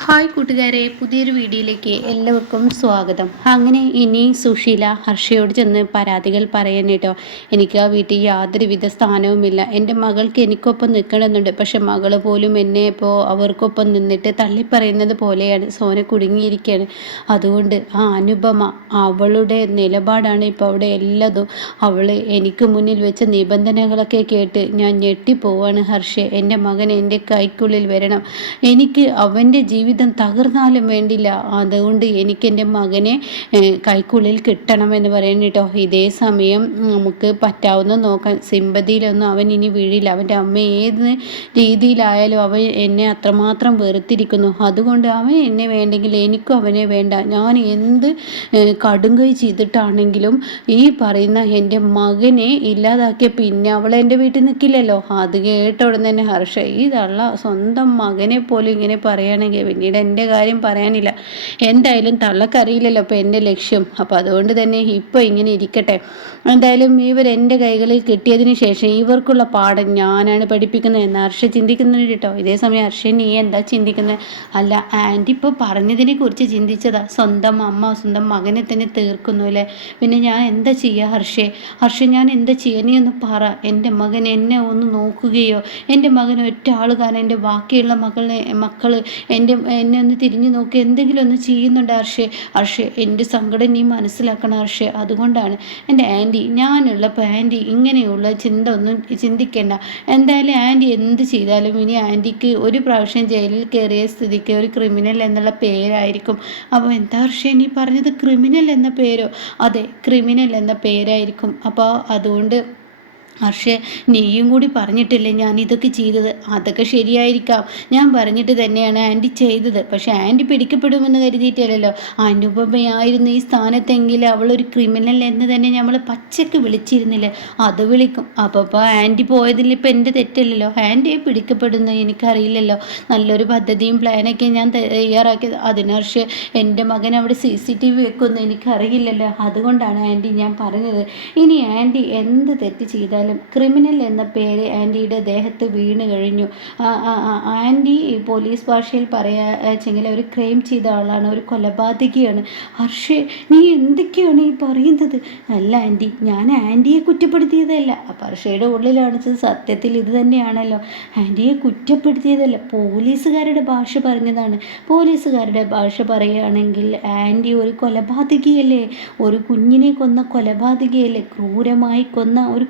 Hi കൂട്ടുകാരെ, പുതിയൊരു വീഡിയോയിലേക്ക് എല്ലാവർക്കും സ്വാഗതം. അങ്ങനെ ഇനി സുശീല ഹർഷയോട് ചെന്ന് പരാതികൾ പറയാൻ കേട്ടോ. എനിക്ക് ആ വീട്ടിൽ യാതൊരുവിധ സ്ഥാനവുമില്ല. എൻ്റെ മകൾക്ക് എനിക്കൊപ്പം നിൽക്കണമെന്നുണ്ട്. പക്ഷെ മകൾ പോലും എന്നെ ഇപ്പോൾ അവർക്കൊപ്പം നിന്നിട്ട് തള്ളിപ്പറയുന്നത് പോലെയാണ്. സോന കുടുങ്ങിയിരിക്കുകയാണ്. അതുകൊണ്ട് ആ അനുപമ അവളുടെ നിലപാടാണ് ഇപ്പോൾ അവിടെ എല്ലാതും. അവൾ എനിക്ക് മുന്നിൽ വെച്ച നിബന്ധനകളൊക്കെ കേട്ട് ഞാൻ ഞെട്ടിപ്പോവാണ്. ഹർഷേ, എൻ്റെ മകൻ എൻ്റെ കൈക്കുള്ളിൽ വരണം. എനിക്ക് അവൻ്റെ ജീവിതം തകർന്നാലും വേണ്ടില്ല. അതുകൊണ്ട് എനിക്ക് എൻ്റെ മകനെ കൈക്കുള്ളിൽ കിട്ടണമെന്ന് പറയുന്നു കേട്ടോ. ഇതേ സമയം നമുക്ക് പറ്റാവുന്ന നോക്കാൻ. സിമ്പതിയിലൊന്നും അവൻ ഇനി വീഴില്ല. അവൻ്റെ അമ്മ ഏത് രീതിയിലായാലും അവൻ എന്നെ അത്രമാത്രം വെറുത്തിരിക്കുന്നു. അതുകൊണ്ട് അവൻ എന്നെ വേണ്ടെങ്കിൽ എനിക്കും അവനെ വേണ്ട. ഞാൻ എന്ത് കടുങ്കൈ ചെയ്തിട്ടാണെങ്കിലും ഈ പറയുന്ന എൻ്റെ മകനെ ഇല്ലാതാക്കിയ പിന്നെ അവൾ എൻ്റെ വീട്ടിൽ നിൽക്കില്ലല്ലോ. അത് കേട്ട ഉടനെ തന്നെ ഹർഷ, ഇതള്ള സ്വന്തം മകനെ പോലും ഇങ്ങനെ പറയുകയാണെങ്കിൽ പിന്നീട് എൻ്റെ കാര്യം പറയാനില്ല. എന്തായാലും തള്ളക്കറിയില്ലല്ലോ അപ്പോൾ എൻ്റെ ലക്ഷ്യം. അപ്പോൾ അതുകൊണ്ട് തന്നെ ഇപ്പോൾ ഇങ്ങനെ ഇരിക്കട്ടെ. എന്തായാലും ഇവർ എൻ്റെ കൈകളിൽ കിട്ടിയതിന് ശേഷം ഇവർക്കുള്ള പാഠം ഞാനാണ് പഠിപ്പിക്കുന്നത് എന്ന് ഹർഷ ചിന്തിക്കുന്നുണ്ട് കേട്ടോ. ഇതേ സമയം ഹർഷ, നീ എന്താ ചിന്തിക്കുന്നത്? അല്ല, ആൻറ്റി ഇപ്പോൾ പറഞ്ഞതിനെ കുറിച്ച് ചിന്തിച്ചതാ. സ്വന്തം അമ്മ സ്വന്തം മകനെ തന്നെ തീർക്കുന്നു അല്ലേ? പിന്നെ ഞാൻ എന്താ ചെയ്യുക ഹർഷ, ഞാൻ എന്താ ചെയ്യുക? നീ ഒന്ന് പറ. എൻ്റെ മകൻ എന്നെ ഒന്ന് നോക്കുകയോ, എൻ്റെ മകൻ ഒറ്റ ആൾ കാരണം എൻ്റെ ബാക്കിയുള്ള മക്കൾ എന്നെ ഒന്ന് തിരിഞ്ഞു നോക്കി എന്തെങ്കിലും ഒന്ന് ചെയ്യുന്നുണ്ട് ഹർഷേ, എൻ്റെ സങ്കടം നീ മനസ്സിലാക്കണം ഹർഷേ. അതുകൊണ്ടാണ് എൻ്റെ ആൻറ്റി ഞാനുള്ളപ്പോൾ ആൻറ്റി ഇങ്ങനെയുള്ള ചിന്ത ഒന്നും ചിന്തിക്കേണ്ട. എന്തായാലും ആൻറ്റി എന്ത് ചെയ്താലും ഇനി ആൻറ്റിക്ക് ഒരു പ്രാവശ്യം ജയിലിൽ കയറിയ സ്ഥിതിക്ക് ഒരു ക്രിമിനൽ എന്നുള്ള പേരായിരിക്കും. അപ്പോൾ എന്താ ഹർഷേ നീ പറഞ്ഞത്? ക്രിമിനൽ എന്ന പേരോ? അതെ, ക്രിമിനൽ എന്ന പേരായിരിക്കും. അപ്പോൾ അതുകൊണ്ട് ഹർഷേ, നീയും കൂടി പറഞ്ഞിട്ടില്ലേ ഞാൻ ഇതൊക്കെ ചെയ്തത്? അതൊക്കെ ശരിയായിരിക്കാം, ഞാൻ പറഞ്ഞിട്ട് തന്നെയാണ് ആൻറ്റി ചെയ്തത്. പക്ഷെ ആൻറ്റി പിടിക്കപ്പെടുമെന്ന് കരുതിയിട്ടല്ലോ. അനുപമയായിരുന്നു ഈ സ്ഥാനത്തെങ്കിൽ അവളൊരു ക്രിമിനൽ എന്ന് തന്നെ നമ്മൾ പച്ചക്ക് വിളിച്ചിരുന്നില്ലേ? അത് വിളിക്കും. അപ്പോൾ ആൻറ്റി പോയതിൽ ഇപ്പം എൻ്റെ തെറ്റല്ലല്ലോ. ആൻറ്റിയെ പിടിക്കപ്പെടുന്നത് എനിക്കറിയില്ലല്ലോ. നല്ലൊരു പദ്ധതിയും പ്ലാനൊക്കെ ഞാൻ തയ്യാറാക്കിയത്. അതിന് ഹർഷേ, എൻ്റെ മകൻ അവിടെ CCTV വെക്കുമെന്ന് എനിക്കറിയില്ലല്ലോ. അതുകൊണ്ടാണ് ആൻറ്റി ഞാൻ പറഞ്ഞത്. ഇനി ആൻറ്റി എന്ത് തെറ്റ് ചെയ്താലും ക്രിമിനൽ എന്ന പേര് ആൻറ്റിയുടെ ദേഹത്ത് വീണ് കഴിഞ്ഞു. ആൻറ്റി പോലീസ് ഭാഷയിൽ പറയാച്ചെങ്കിൽ ഒരു ക്രൈം ചെയ്ത ആളാണ്, ഒരു കൊലപാതകിയാണ്. ഹർഷേ, നീ എന്തൊക്കെയാണ് ഈ പറയുന്നത്? അല്ല ആൻറ്റി, ഞാൻ ആൻറ്റിയെ കുറ്റപ്പെടുത്തിയതല്ല. അപ്പം ഹർഷയുടെ ഉള്ളിലാണിച്ചത് സത്യത്തിൽ ഇത് തന്നെയാണല്ലോ. ആൻറ്റിയെ കുറ്റപ്പെടുത്തിയതല്ല, പോലീസുകാരുടെ ഭാഷ പറഞ്ഞതാണ്. പോലീസുകാരുടെ ഭാഷ പറയുകയാണെങ്കിൽ ആൻറ്റി ഒരു കൊലപാതകിയല്ലേ, ഒരു കുഞ്ഞിനെ കൊന്ന കൊലപാതകിയല്ലേ, ക്രൂരമായി കൊന്ന ഒരു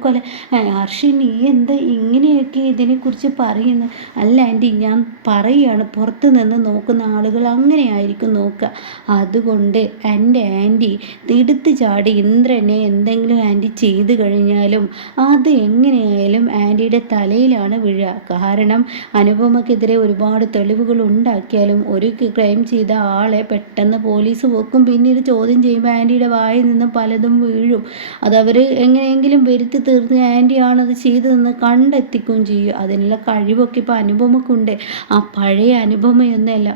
ഹർഷി, നീ എന്താ ഇങ്ങനെയൊക്കെ ഇതിനെക്കുറിച്ച് പറയുന്നു? അല്ല ആൻറ്റി, ഞാൻ പറയുകയാണ്, പുറത്ത് നിന്ന് നോക്കുന്ന ആളുകൾ അങ്ങനെയായിരിക്കും നോക്കുക. അതുകൊണ്ട് എൻ്റെ ആൻറ്റി എടുത്ത് ചാടി ഇന്ദ്രനെ എന്തെങ്കിലും ആൻറ്റി ചെയ്തു കഴിഞ്ഞാലും അത് എങ്ങനെയായാലും ആൻറ്റിയുടെ തലയിലാണ് വീഴുക. കാരണം അനുപമക്കെതിരെ ഒരുപാട് തെളിവുകൾ ഉണ്ടാക്കിയാലും ഒരു ക്രൈം ചെയ്ത ആളെ പെട്ടെന്ന് പോലീസ് വെക്കും. പിന്നീട് ചോദ്യം ചെയ്യുമ്പോൾ ആൻറ്റിയുടെ വായിൽ നിന്ന് പലതും വീഴും. അതവർ എങ്ങനെയെങ്കിലും വരുത്തി തീർത്ത് ആൻറ്റിയാണത് ചെയ്തതെന്ന് കണ്ടെത്തിക്കുകയും ചെയ്യും. അതിനുള്ള കഴിവൊക്കെ ഇപ്പോൾ അനുപമക്കുണ്ട്. ആ പഴയ അനുപമയൊന്നുമല്ല.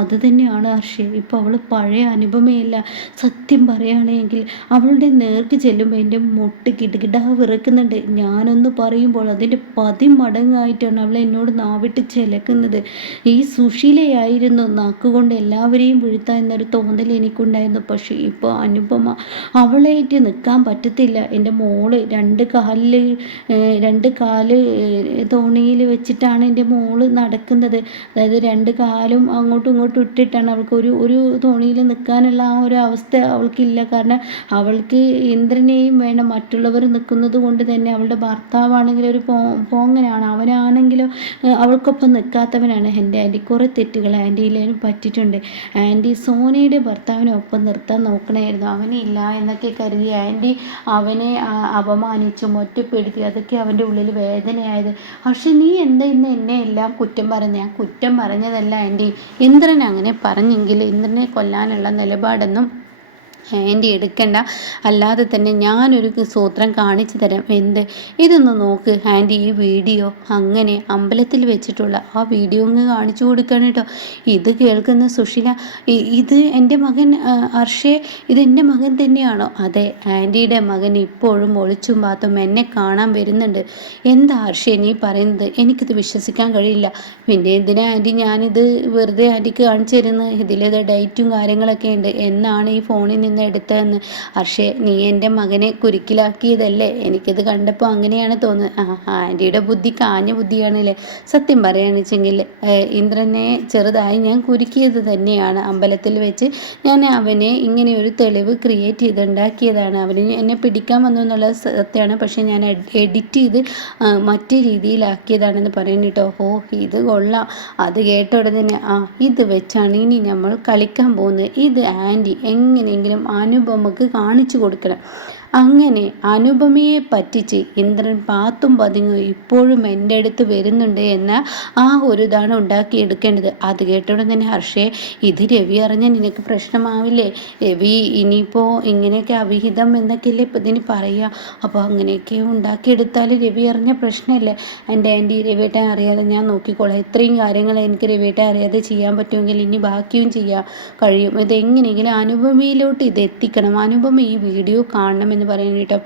അത് തന്നെയാണ് ഹർഷേ, ഇപ്പോൾ അവൾ പഴയ അനുപമയല്ല. സത്യം പറയുകയാണെങ്കിൽ അവളുടെ നേർക്ക് ചെല്ലുമ്പോൾ എൻ്റെ മുട്ട് കിടുകിടാ വിറക്കുന്നുണ്ട്. ഞാനൊന്ന് പറയുമ്പോൾ അതിൻ്റെ 10 മടങ്ങായിട്ടാണ് അവൾ എന്നോട് നാവിട്ട് ചിലക്കുന്നത്. ഈ സുശീലയായിരുന്നു നാക്കുകൊണ്ട് എല്ലാവരെയും വീഴ്ത്താൻ എന്നൊരു തോന്നൽ എനിക്കുണ്ടായിരുന്നു. പക്ഷേ ഇപ്പോൾ അനുപമ, അവളായിട്ട് നിൽക്കാൻ പറ്റത്തില്ല. എൻ്റെ മോള് രണ്ട് കാല് തോണിയിൽ വെച്ചിട്ടാണ് എൻ്റെ മോള് നടക്കുന്നത്. അതായത് 2 കാലും അങ്ങോട്ടും ഇങ്ങോട്ടും ഇട്ടിട്ടാണ്. അവൾക്ക് ഒരു തോണിയിൽ നിൽക്കാനുള്ള ആ ഒരു അവസ്ഥ അവൾക്കില്ല. കാരണം അവൾക്ക് ഇന്ദ്രനെയും വേണം. മറ്റുള്ളവർ നിൽക്കുന്നത് കൊണ്ട് തന്നെ അവളുടെ ഭർത്താവാണെങ്കിൽ ഒരു പോങ്ങനാണ്. അവനാണെങ്കിലോ അവൾക്കൊപ്പം നിൽക്കാത്തവനാണ്. എൻ്റെ ആൻറ്റി കുറേ തെറ്റുകൾ ആൻറ്റിയിലും പറ്റിയിട്ടുണ്ട്. ആൻറ്റി സോനയുടെ ഭർത്താവിനെ ഒപ്പം നിർത്താൻ നോക്കണമായിരുന്നു. അവനില്ല എന്നൊക്കെ കരുതി ആൻറ്റി അവനെ അപമാനിച്ചും ഒറ്റപ്പെടുത്തി. അതൊക്കെ അവൻ്റെ ഉള്ളിൽ വേദനയായത്. പക്ഷെ നീ എന്താ ഇന്ന് എന്നെ എല്ലാം കുറ്റം പറഞ്ഞ? കുറ്റം പറഞ്ഞതല്ല ആൻറ്റി, ഇന്ദ്രൻ അങ്ങനെ പറഞ്ഞെങ്കിൽ ഇന്ദ്രനെ കൊല്ലാനുള്ള നിലപാടൊന്നും ആൻറ്റി എടുക്കണ്ട, അല്ലാതെ തന്നെ ഞാനൊരു സൂത്രം കാണിച്ചു തരാം. എന്ത്? ഇതൊന്ന് നോക്ക് ആൻറ്റി, ഈ വീഡിയോ. അങ്ങനെ അമ്പലത്തിൽ വെച്ചിട്ടുള്ള ആ വീഡിയോ ഒന്ന് കാണിച്ചു കൊടുക്കണം കേട്ടോ. ഇത് കേൾക്കുന്ന സുശീല, ഇത് എൻ്റെ മകൻ ഹർഷേ, ഇത് എൻ്റെ മകൻ തന്നെയാണോ? അതെ, ആൻറ്റിയുടെ മകൻ ഇപ്പോഴും ഒളിച്ചും പാത്തും എന്നെ കാണാൻ വരുന്നുണ്ട്. എന്താ ഹർഷേ നീ പറയുന്നത്? എനിക്കിത് വിശ്വസിക്കാൻ കഴിയില്ല. പിന്നെ എന്തിനാ ആൻറ്റി ഞാനിത് വെറുതെ ആൻറ്റിക്ക് കാണിച്ചു തരുന്നത്? ഇതിലേത് ഡേറ്റും കാര്യങ്ങളൊക്കെ ഉണ്ട്. എന്നാണ് ഈ ഫോണിൽ നിന്ന് എടുത്തതെന്ന്. ഹർഷേ, നീ എൻ്റെ മകനെ കുരുക്കിലാക്കിയതല്ലേ? എനിക്കിത് കണ്ടപ്പോൾ അങ്ങനെയാണ് തോന്നുന്നത്. ആൻറ്റിയുടെ ബുദ്ധി കാഞ്ഞ ബുദ്ധിയാണല്ലേ. സത്യം പറയുകയാണെന്ന് വെച്ചെങ്കിൽ ഇന്ദ്രനെ ചെറുതായി ഞാൻ കുരുക്കിയത് തന്നെയാണ്. അമ്പലത്തിൽ വെച്ച് ഞാൻ അവനെ ഇങ്ങനെ ഒരു തെളിവ് ക്രിയേറ്റ് ചെയ്തുണ്ടാക്കിയതാണ്. അവന് എന്നെ പിടിക്കാൻ വന്നു എന്നുള്ളത് സത്യമാണ്. പക്ഷെ ഞാൻ എഡിറ്റ് ചെയ്ത് മറ്റു രീതിയിലാക്കിയതാണെന്ന് പറയുന്നു കേട്ടോ. ഓ, ഇത് കൊള്ളാം. അത് കേട്ട ഉടനെ ഇത് വെച്ചാണ് ഇനി നമ്മൾ കളിക്കാൻ പോകുന്നത്. ഇത് ആൻറ്റി എങ്ങനെയെങ്കിലും അനുപമക്ക് കാണിച്ചു കൊടുക്കണം. അങ്ങനെ അനുപമയെ പറ്റിച്ച് ഇന്ദ്രൻ പാത്തും പതുങ്ങും ഇപ്പോഴും എൻ്റെ അടുത്ത് വരുന്നുണ്ട് എന്ന ആ ഒരു ഇതാണ് ഉണ്ടാക്കിയെടുക്കേണ്ടത്. അത് കേട്ടോടെ തന്നെ ഹർഷേ, ഇത് രവി അറിഞ്ഞാൽ നിനക്ക് പ്രശ്നമാവില്ലേ? രവി ഇനിയിപ്പോൾ ഇങ്ങനെയൊക്കെ അവിഹിതം എന്നൊക്കെയല്ലേ ഇപ്പം ഇതിന് പറയുക. അപ്പോൾ അങ്ങനെയൊക്കെ ഉണ്ടാക്കിയെടുത്താൽ രവി അറിഞ്ഞ പ്രശ്നമല്ലേ? എൻ്റെ ആൻറ്റി, രവിയേട്ടൻ അറിയാതെ ഞാൻ നോക്കിക്കോളാം. ഇത്രയും കാര്യങ്ങൾ എനിക്ക് രവിയേട്ടൻ അറിയാതെ ചെയ്യാൻ പറ്റുമെങ്കിൽ ഇനി ബാക്കിയും ചെയ്യാൻ കഴിയും. ഇതെങ്ങനെയെങ്കിലും അനുപമയിലോട്ട് ഇത് എത്തിക്കണം. അനുപമ ഈ വീഡിയോ കാണണമെന്ന് പറയുന്നു കേട്ടോ.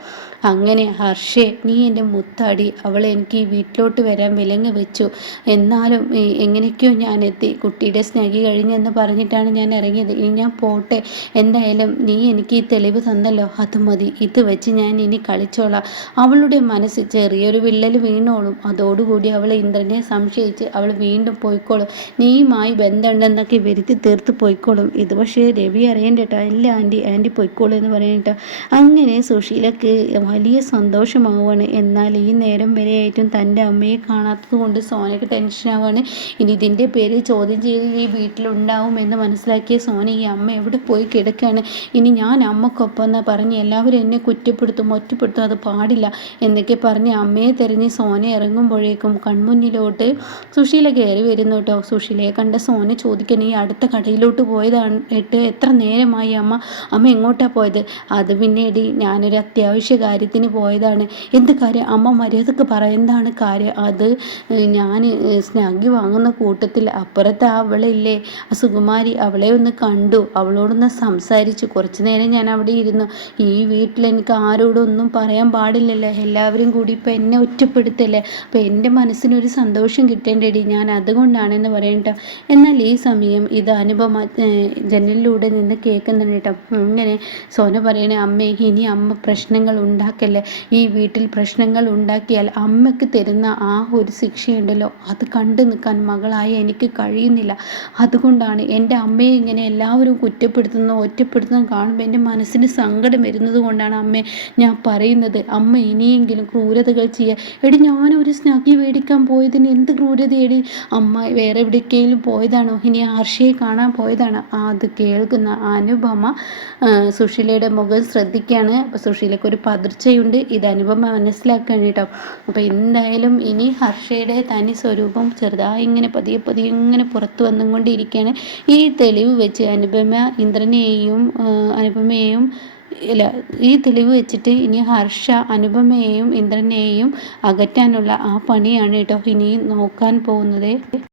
അങ്ങനെ ഹർഷേ, നീ എൻ്റെ മുത്താടി, അവളെ എനിക്ക് ഈ വീട്ടിലോട്ട് വരാൻ വിലങ്ങ് വെച്ചു. എന്നാലും എങ്ങനെയൊക്കെയോ ഞാൻ എത്തി. കുട്ടിയുടെ സ്നേഹി കഴിഞ്ഞെന്ന് പറഞ്ഞിട്ടാണ് ഞാൻ ഇറങ്ങിയത്. ഇനി ഞാൻ പോട്ടെ. എന്തായാലും നീ എനിക്ക് ഈ തെളിവ് തന്നല്ലോ, അത് മതി. ഇത് വെച്ച് ഞാൻ ഇനി കളിച്ചോളാം. അവളുടെ മനസ്സിൽ ചെറിയൊരു വിള്ളൽ വീണോളും. അതോടുകൂടി അവൾ ഇന്ദ്രനെ സംശയിച്ച് അവൾ വീണ്ടും പോയിക്കോളും. നീയുമായി ബന്ധമുണ്ടെന്നൊക്കെ വരുത്തി തീർത്ത് പോയിക്കോളും. ഇത് പക്ഷേ രവി അറിയണ്ട കേട്ടോ. ഇല്ല ആൻറ്റി, ആൻറ്റി പോയിക്കോളൂ എന്ന് പറയട്ടോ. അങ്ങനെ സുശീലക്ക് വലിയ സന്തോഷമാവുകയാണ്. എന്നാൽ ഈ നേരം വരെയായിട്ടും തൻ്റെ അമ്മയെ കാണാത്തത് കൊണ്ട് സോനയ്ക്ക് ടെൻഷനാവുകയാണ്. ഇനി ഇതിൻ്റെ പേര് ചോദ്യം ചെയ്ത് ഈ വീട്ടിലുണ്ടാവും എന്ന് മനസ്സിലാക്കിയ സോന ഈ അമ്മ എവിടെ പോയി കിടക്കുകയാണ്. ഇനി ഞാൻ അമ്മക്കൊപ്പം എന്ന് പറഞ്ഞ് എല്ലാവരും എന്നെ കുറ്റപ്പെടുത്തും, ഒറ്റപ്പെടുത്തും, അത് പാടില്ല എന്നൊക്കെ പറഞ്ഞ് അമ്മയെ തിരഞ്ഞ് സോന ഇറങ്ങുമ്പോഴേക്കും കൺമുന്നിലോട്ട് സുശീല കയറി വരുന്നു കേട്ടോ. സുശീലയെ കണ്ട സോന ചോദിക്കാൻ, ഈ അടുത്ത കടയിലോട്ട് പോയതാണ് എത്ര നേരമായി അമ്മ എങ്ങോട്ടാണ് പോയത്? അത് പിന്നീട് ഞാനൊരു അത്യാവശ്യ കാര്യത്തിന് പോയതാണ്. എന്ത് കാര്യം? അമ്മ മര്യാദക്ക് പറ, എന്താണ് കാര്യം? അത് ഞാൻ സ്നാഗി വാങ്ങുന്ന കൂട്ടത്തിൽ അപ്പുറത്ത് അവളില്ലേ സുകുമാരി, അവളെ ഒന്ന് കണ്ടു, അവളോടൊന്ന് സംസാരിച്ചു. കുറച്ച് നേരം ഞാൻ അവിടെ ഇരുന്നു. ഈ വീട്ടിൽ എനിക്ക് ആരോടൊന്നും പറയാൻ പാടില്ലല്ലോ, എല്ലാവരും കൂടി ഇപ്പം എന്നെ ഒറ്റപ്പെടുത്തല്ലേ. അപ്പം എൻ്റെ മനസ്സിനൊരു സന്തോഷം കിട്ടേണ്ടടി, ഞാൻ അതുകൊണ്ടാണെന്ന് പറയട്ടോ. എന്നാൽ ഈ സമയം ഇത് അനുപമ ജനലിലൂടെ നിന്ന് കേൾക്കുന്നുണ്ട് കേട്ടോ. അങ്ങനെ സോന പറയണേ, അമ്മേ ഇനി അമ്മ പ്രശ്നങ്ങൾ ഉണ്ടാക്കല്ലേ. ഈ വീട്ടിൽ പ്രശ്നങ്ങൾ ഉണ്ടാക്കിയാൽ അമ്മയ്ക്ക് തരുന്ന ആ ഒരു ശിക്ഷയുണ്ടല്ലോ, അത് കണ്ടു നിൽക്കാൻ മകളായ എനിക്ക് കഴിയുന്നില്ല. അതുകൊണ്ടാണ് എൻ്റെ അമ്മയെ ഇങ്ങനെ എല്ലാവരും ഒറ്റപ്പെടുത്തുന്നു കാണുമ്പോൾ എൻ്റെ മനസ്സിന് സങ്കടം വരുന്നത് കൊണ്ടാണ് അമ്മേ ഞാൻ പറയുന്നത്. അമ്മ ഇനിയെങ്കിലും ക്രൂരതകൾ ചെയ്യുക. എടി, ഞാനൊരു സ്നാഗി മേടിക്കാൻ പോയതിന് എന്ത് ക്രൂരതയടി? അമ്മ വേറെ എവിടേക്കെങ്കിലും പോയതാണോ? ഇനി ഹർഷയെ കാണാൻ പോയതാണോ? അത് കേൾക്കുന്ന അനുപമ സുശീലയുടെ മുഖം ശ്രദ്ധിക്കുകയാണ്. അപ്പോൾ സുശീലയ്ക്ക് ഒരു പതർച്ചയുണ്ട്. ഇത് അനുപമ മനസ്സിലാക്കുകയാണ് കേട്ടോ. അപ്പോൾ എന്തായാലും ഇനി ഹർഷയുടെ തനി സ്വരൂപം ചെറുതായി ഇങ്ങനെ പതിയെ ഇങ്ങനെ പുറത്തു വന്നുകൊണ്ടിരിക്കുകയാണ്. ഈ തെളിവ് വെച്ച് അനുപമയെയും ഇല്ല, ഈ തെളിവ് വെച്ചിട്ട് ഇനി ഹർഷ അനുപമയെയും ഇന്ദ്രനെയും അകറ്റാനുള്ള ആ പണിയാണ് കേട്ടോ ഇനി നോക്കാൻ പോകുന്നത്.